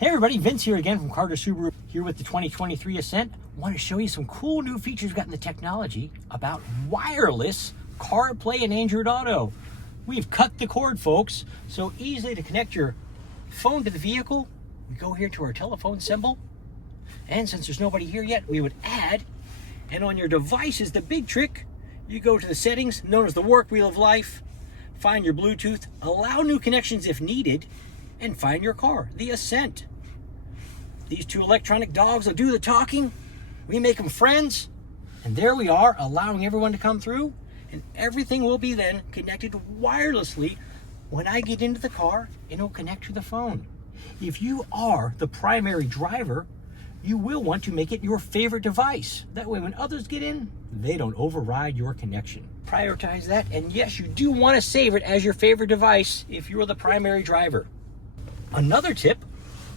Hey everybody, Vince here again from Carter Subaru, here with the 2023 Ascent. I want to show you some cool new features we've got in the technology about wireless CarPlay and Android Auto. We've cut the cord, folks, so easily to connect your phone to the vehicle. We go here to our telephone symbol, and since there's nobody here yet, we would add, and on your device is the big trick. You go to the settings, known as the work wheel of life, find your Bluetooth, allow new connections if needed, and find your car, the Ascent. These two electronic dogs will do the talking. We make them friends. And there we are, allowing everyone to come through. And everything will be then connected wirelessly when I get into the car, and it'll connect to the phone. If you are the primary driver, you will want to make it your favorite device. That way when others get in, they don't override your connection. Prioritize that, and yes, you do want to save it as your favorite device if you're the primary driver. Another tip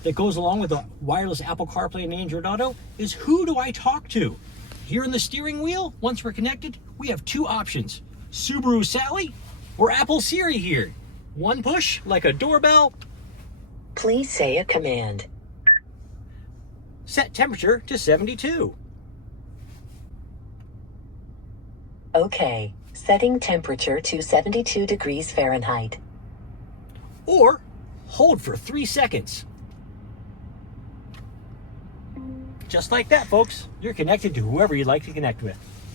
that goes along with the wireless Apple CarPlay and Android Auto is, who do I talk to? Here in the steering wheel, once we're connected, we have two options: Subaru Sally or Apple Siri here. One push, like a doorbell. Please say a command. Set temperature to 72. Okay, setting temperature to 72 degrees Fahrenheit. Or hold for 3 seconds. Just like that, folks. You're connected to whoever you'd like to connect with.